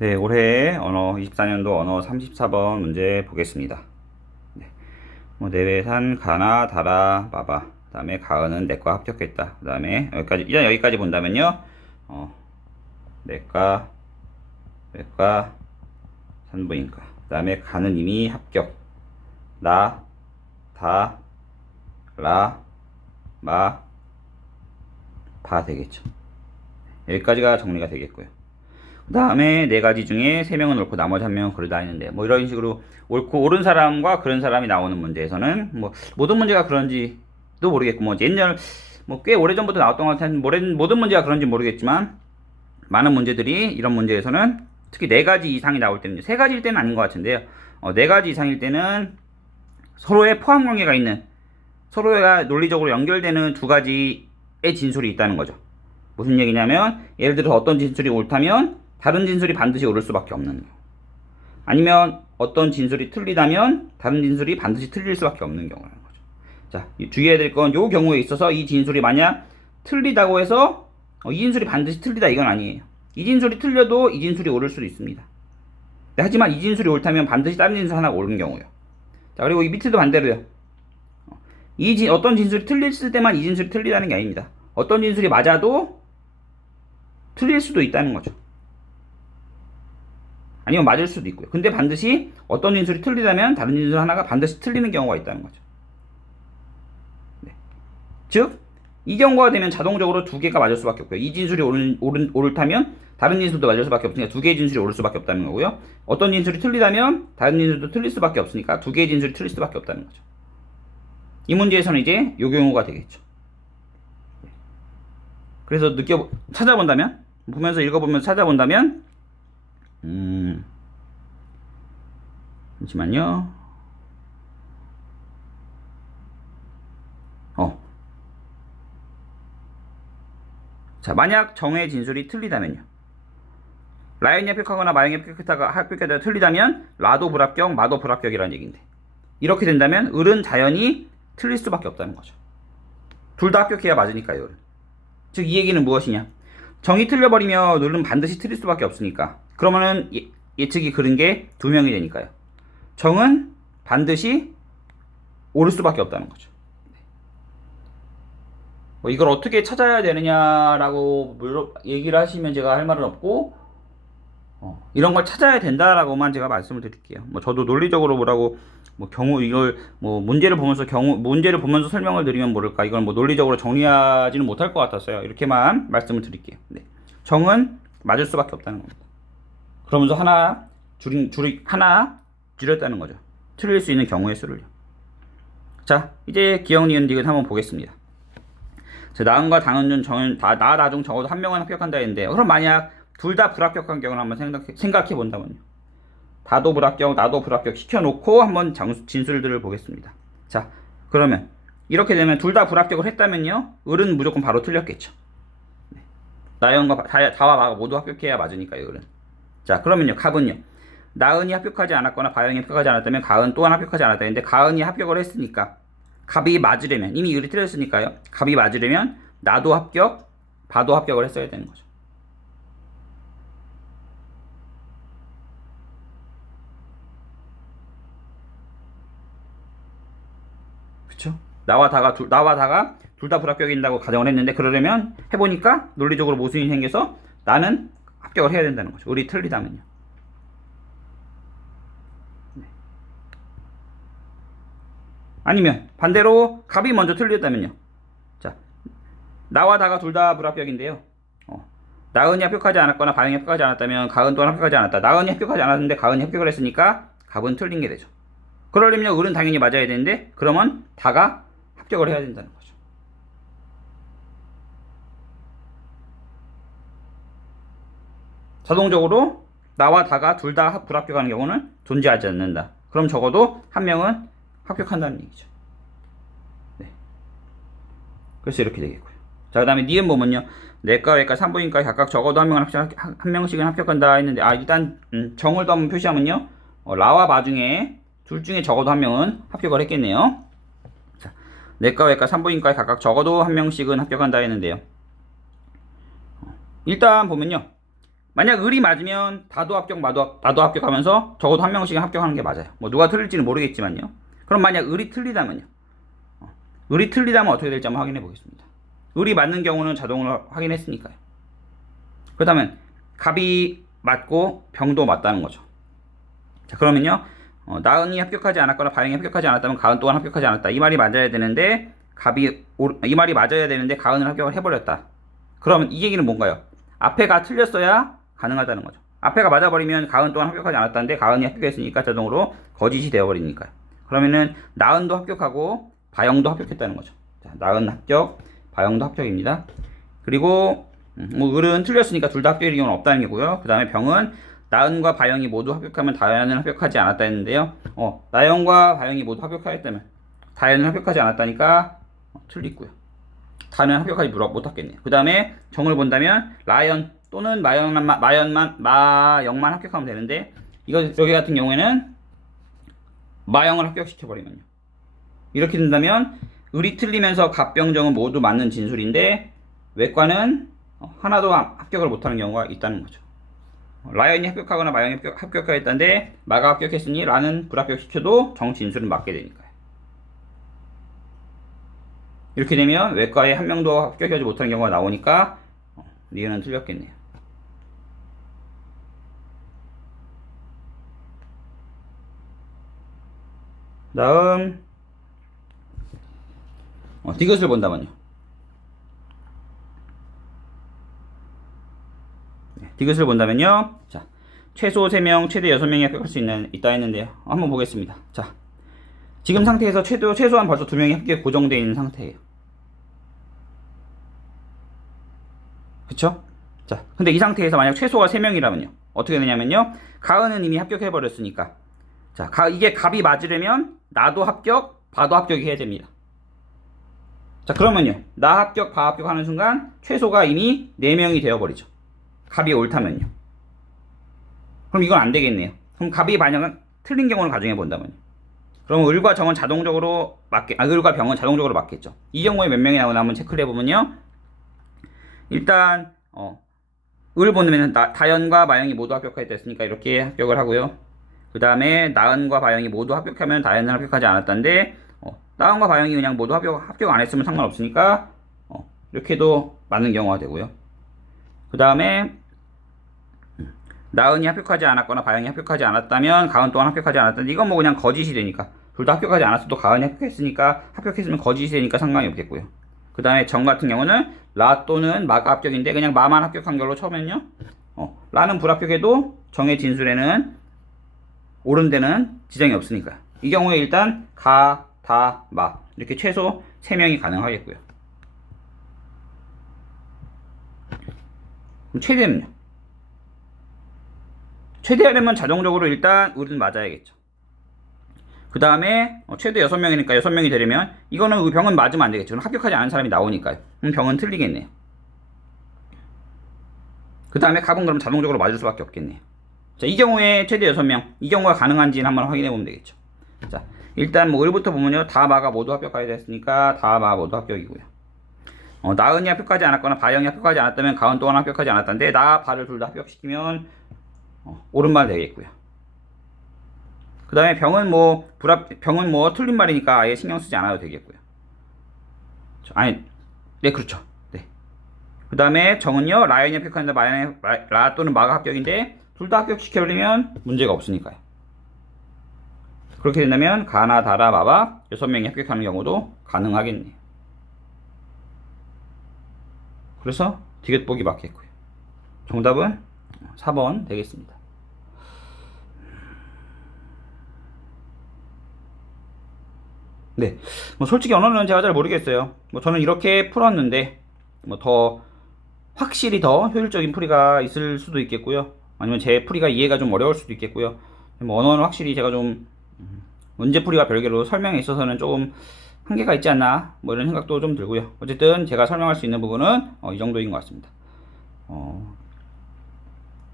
네, 올해 언어 24년도 언어 34번 문제 보겠습니다. 네. 내외산 가나 다라 마바. 그다음에 가은은 내과 합격했다. 그다음에 여기까지 일단 여기까지 본다면요. 내과 외과 산부인과. 그다음에 가는 이미 합격. 나 다 라 마 바 되겠죠. 여기까지가 정리가 되겠고요. 그 다음에 네 가지 중에 세 명은 옳고 나머지 한 명은 그러다 했는데 뭐 이런 식으로 옳고 옳은 사람과 그런 사람이 나오는 문제에서는 뭐 모든 문제가 그런지도 모르겠고 뭐 옛날 뭐 꽤 오래전부터 나왔던 것 같은 모든 문제가 그런지 모르겠지만 많은 문제들이 이런 문제에서는 특히 네 가지 이상이 나올 때는 세 가지일 때는 아닌 것 같은데요. 네 가지 이상일 때는 서로의 포함 관계가 있는 서로가 논리적으로 연결되는 두 가지의 진술이 있다는 거죠. 무슨 얘기냐면 예를 들어 어떤 진술이 옳다면 다른 진술이 반드시 옳을 수밖에 없는 경우, 아니면 어떤 진술이 틀리다면 다른 진술이 반드시 틀릴 수밖에 없는 경우라는 거죠. 자, 주의해야 될 건 이 경우에 있어서 이 진술이 만약 틀리다고 해서 이 진술이 반드시 틀리다 이건 아니에요. 이 진술이 틀려도 이 진술이 옳을 수도 있습니다. 하지만 이 진술이 옳다면 반드시 다른 진술 하나가 옳은 경우요. 자, 그리고 이 밑에도 반대로요. 어떤 진술이 틀렸을 때만 이 진술이 틀리다는 게 아닙니다. 어떤 진술이 맞아도 틀릴 수도 있다는 거죠. 아니면 맞을 수도 있고요. 근데 반드시 어떤 진술이 틀리다면 다른 진술 하나가 반드시 틀리는 경우가 있다는 거죠. 네. 즉, 이 경우가 되면 자동적으로 두 개가 맞을 수밖에 없고요. 이 진술이 옳다면 다른 진술도 맞을 수밖에 없으니까 두 개의 진술이 옳을 수밖에 없다는 거고요. 어떤 진술이 틀리다면 다른 진술도 틀릴 수밖에 없으니까 두 개의 진술이 틀릴 수밖에 없다는 거죠. 이 문제에서는 이제 이 경우가 되겠죠. 그래서 찾아본다면, 보면서 읽어보면서 찾아본다면, 잠시만요. 자, 만약 정의 진술이 틀리다면요. 라연이 합격하거나 마영이 합격하다가 틀리다면 라도 불합격, 마도 불합격이라는 얘기인데 이렇게 된다면 을은 자연히 틀릴 수밖에 없다는 거죠. 둘 다 합격해야 맞으니까요. 을은. 즉, 이 얘기는 무엇이냐? 정이 틀려버리면 을은 반드시 틀릴 수밖에 없으니까 그러면은 예측이 그른 게 두 명이 되니까요. 정은 반드시 옳을 수밖에 없다는 거죠. 이걸 어떻게 찾아야 되느냐라고 얘기를 하시면 제가 할 말은 없고 이런 걸 찾아야 된다라고만 제가 말씀을 드릴게요. 저도 논리적으로 뭐라고 이걸 문제를 보면서 설명을 드리면 모를까 이걸 논리적으로 정리하지는 못할 것 같았어요. 이렇게만 말씀을 드릴게요. 네. 정은 맞을 수밖에 없다는 겁니다. 그러면서 하나 줄였다는 거죠. 틀릴 수 있는 경우의 수를요. 자, 이제 기억, 니은, 디귿 한번 보겠습니다. 자, 나은과 당은 정은 나중 적어도 한 명은 합격한다 했는데 그럼 만약 둘 다 불합격한 경우를 한번 생각해 본다면요. 다도 불합격, 나도 불합격 시켜놓고 한번 진술들을 보겠습니다. 자, 그러면 이렇게 되면 둘 다 불합격을 했다면요. 을은 무조건 바로 틀렸겠죠. 네. 나연과 다와 마가 모두 합격해야 맞으니까요. 을은. 자, 그러면요. 갑은요. 나은이 합격하지 않았거나 바영이 합격하지 않았다면 가은 또한 합격하지 않았다 했는데 가은이 합격을 했으니까 갑이 맞으려면 이미 을이 틀렸으니까요. 갑이 맞으려면 나도 합격, 바도 합격을 했어야 되는 거죠. 그쵸? 나와 다가 둘 다 불합격인다고 가정을 했는데 그러려면 해보니까 논리적으로 모순이 생겨서 나는 합격을 해야 된다는 거죠. 을이 틀리다면요. 네. 아니면 반대로 갑이 먼저 틀렸다면요. 자, 나와 다가 둘 다 불합격인데요. 나은이 합격하지 않았거나 바영이 합격하지 않았다면 가은 또한 합격하지 않았다. 나은이 합격하지 않았는데 가은이 합격을 했으니까 갑은 틀린 게 되죠. 그러려면 을은 당연히 맞아야 되는데 그러면 다가 합격을 해야 된다는 거죠. 자동적으로 나와 다가 둘 다 불합격하는 경우는 존재하지 않는다. 그럼 적어도 한 명은 합격한다는 얘기죠. 네. 그래서 이렇게 되겠고요. 자, 그 다음에 니은 보면요. 내과, 외과, 산부인과 각각 적어도 한 명씩은 합격한다 했는데 일단 정을 더 한번 표시하면요. 라와 마 중에 둘 중에 적어도 한 명은 합격을 했겠네요. 자, 내과, 외과, 산부인과에 각각 적어도 한 명씩은 합격한다 했는데요. 일단 보면요. 만약 을이 맞으면 다도 합격, 나도 합격하면서 적어도 한 명씩은 합격하는 게 맞아요. 뭐 누가 틀릴지는 모르겠지만요. 그럼 만약 을이 틀리다면요. 을이 틀리다면 어떻게 될지 한번 확인해 보겠습니다. 을이 맞는 경우는 자동으로 확인했으니까요. 그렇다면 갑이 맞고 병도 맞다는 거죠. 자, 그러면요. 나은이 합격하지 않았거나 바영이 합격하지 않았다면 가은 또한 합격하지 않았다. 이 말이 맞아야 되는데 이 말이 맞아야 되는데 가은은 합격을 해버렸다. 그러면 이 얘기는 뭔가요? 앞에가 틀렸어야 가능하다는 거죠. 앞에가 맞아버리면 가은 또한 합격하지 않았다는데 가은이 합격했으니까 자동으로 거짓이 되어버리니까요. 그러면은 나은도 합격하고 바영도 합격했다는 거죠. 자, 나은 합격, 바영도 합격입니다. 그리고 뭐 을은 틀렸으니까 둘 다 합격일 경우는 없다는 게고요. 그 다음에 병은 나은과 바영이 모두 합격하면 다현은 합격하지 않았다 했는데요. 나연과 바영이 모두 합격하였다면 다현은 합격하지 않았다니까 틀리고요. 다현은 합격하지 못하겠네요. 그 다음에 정을 본다면 라연 또는 마영만 합격하면 되는데 여기 같은 경우에는 마영을 합격시켜버리면요. 이렇게 된다면 을이 틀리면서 갑병정은 모두 맞는 진술인데 외과는 하나도 합격을 못하는 경우가 있다는 거죠. 라연이 합격하거나 마영이 합격하였다는데 마가 합격했으니 라는 불합격시켜도 정 진술은 맞게 되니까요. 이렇게 되면 외과에 한 명도 합격하지 못하는 경우가 나오니까 니은은 틀렸겠네요. 다음 디귿을 본다면요. 디귿을 본다면요. 자, 최소 3명, 최대 6명이 합격할 수 있다 했는데요. 한번 보겠습니다. 자, 지금 상태에서 최소한 벌써 2명이 합격이 고정되어 있는 상태예요. 그쵸? 자, 근데 이 상태에서 만약 최소가 3명이라면요. 어떻게 되냐면요. 가은은 이미 합격해버렸으니까. 자, 이게 갑이 맞으려면 나도 합격, 바도 합격이 해야 됩니다. 자, 그러면요. 나 합격, 바 합격 하는 순간 최소가 이미 4명이 되어버리죠. 갑이 옳다면요. 그럼 이건 안 되겠네요. 그럼 갑이 만약은 틀린 경우를 가정해 본다면요. 그럼 을과 정은 자동적으로 을과 병은 자동적으로 맞겠죠. 이 경우에 몇 명이 나오나 한번 체크를 해보면요. 일단 을을 보면 다현과 마영이 모두 합격했으니까 이렇게 합격을 하고요. 그 다음에 나은과 바영이 모두 합격하면 다현은 합격하지 않았다는데 나은과 바영이 그냥 모두 합격 안 했으면 상관없으니까 이렇게도 맞는 경우가 되고요. 그 다음에 나은이 합격하지 않았거나 바영이 합격하지 않았다면 가은 또한 합격하지 않았다는데 이건 뭐 그냥 거짓이 되니까 둘 다 합격하지 않았어도 가은이 합격했으면 거짓이 되니까 상관이 없겠고요. 그 다음에 정 같은 경우는 라 또는 마가 합격인데 그냥 마만 합격한 걸로 쳐면요. 라는 불합격해도 정의 진술에는 옳은 데는 지장이 없으니까 이 경우에 일단 가, 다, 마 이렇게 최소 3명이 가능하겠고요. 그럼 최대는요? 최대하려면 자동적으로 일단 을은 맞아야겠죠. 그 다음에 최대 6명이니까 6명이 되려면 이거는 병은 맞으면 안 되겠죠. 합격하지 않은 사람이 나오니까요. 그럼 병은 틀리겠네요. 그 다음에 갑은 그럼 자동적으로 맞을 수밖에 없겠네요. 자, 이 경우에 최대 6명 이 경우가 가능한지는 한번 확인해 보면 되겠죠. 자, 일단 뭐 을부터 보면요. 다 마가 모두 합격하게 됐으니까 다 마 모두 합격이고요. 나은이 합격하지 않았거나 바영이 합격하지 않았다면 가은 또한 합격하지 않았다는데 나, 바를 둘 다 합격시키면 옳은 말 되겠고요. 그 다음에 병은 뭐 틀린 말이니까 아예 신경 쓰지 않아도 되겠고요. 네, 그렇죠. 네. 그 다음에 정은요. 라연이 합격하는데 라 또는 마가 합격인데 둘 다 합격시켜버리면 문제가 없으니까요. 그렇게 된다면 가나, 다라, 마바 6명이 합격하는 경우도 가능하겠네요. 그래서 디귿 보기 맞겠고요. 정답은 4번 되겠습니다. 네, 뭐 솔직히 언어는 제가 잘 모르겠어요. 뭐 저는 이렇게 풀었는데 뭐 더 확실히 더 효율적인 풀이가 있을 수도 있겠고요. 아니면 제 풀이가 이해가 좀 어려울 수도 있겠고요. 뭐 언어는 확실히 제가 좀 문제 풀이와 별개로 설명에 있어서는 조금 한계가 있지 않나 뭐 이런 생각도 좀 들고요. 어쨌든 제가 설명할 수 있는 부분은 이 정도인 것 같습니다.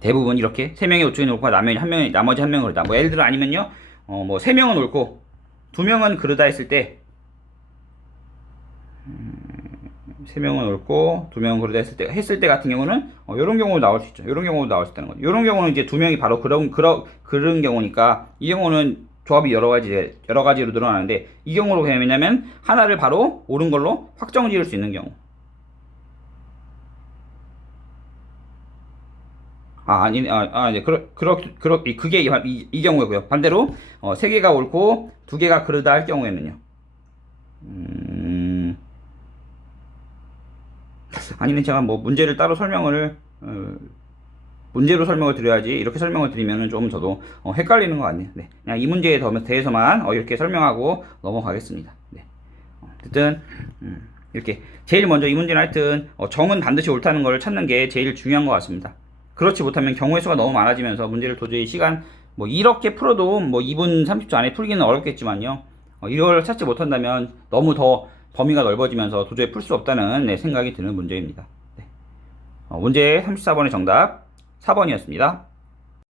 대부분 이렇게 3명이 오쪽이 옳고 나머지 한 명은 그르다. 뭐 예를 들어 아니면요. 뭐 3명은 옳고 2명은 그르다 했을 때 3명은 옳고 2명은 그러다 했을 때 같은 경우는 이런 경우도 나올 수 있죠. 이런 경우도 나올 수 있다는 거죠. 이런 경우는 이제 2명이 바로 그런 경우니까 이 경우는 조합이 여러 가지로 늘어나는데 이 경우로 그냥 왜냐면 하나를 바로 옳은 걸로 확정 지을 수 있는 경우. 네. 그게 이 경우고요. 반대로, 3개가 옳고, 2개가 그르다 할 경우에는요. 아니면 제가 뭐 문제를 따로 문제로 설명을 드려야지, 이렇게 설명을 드리면은 좀 저도, 헷갈리는 것 같네요. 네. 그냥 이 문제에 대해서만, 이렇게 설명하고 넘어가겠습니다. 네. 어쨌든, 이렇게. 제일 먼저 이 문제는 하여튼, 정은 반드시 옳다는 걸 찾는 게 제일 중요한 것 같습니다. 그렇지 못하면 경우의 수가 너무 많아지면서 문제를 도저히 뭐 이렇게 풀어도 뭐 2분 30초 안에 풀기는 어렵겠지만요. 이걸 찾지 못한다면 너무 더 범위가 넓어지면서 도저히 풀 수 없다는 네, 생각이 드는 문제입니다. 네. 문제 34번의 정답 4번이었습니다.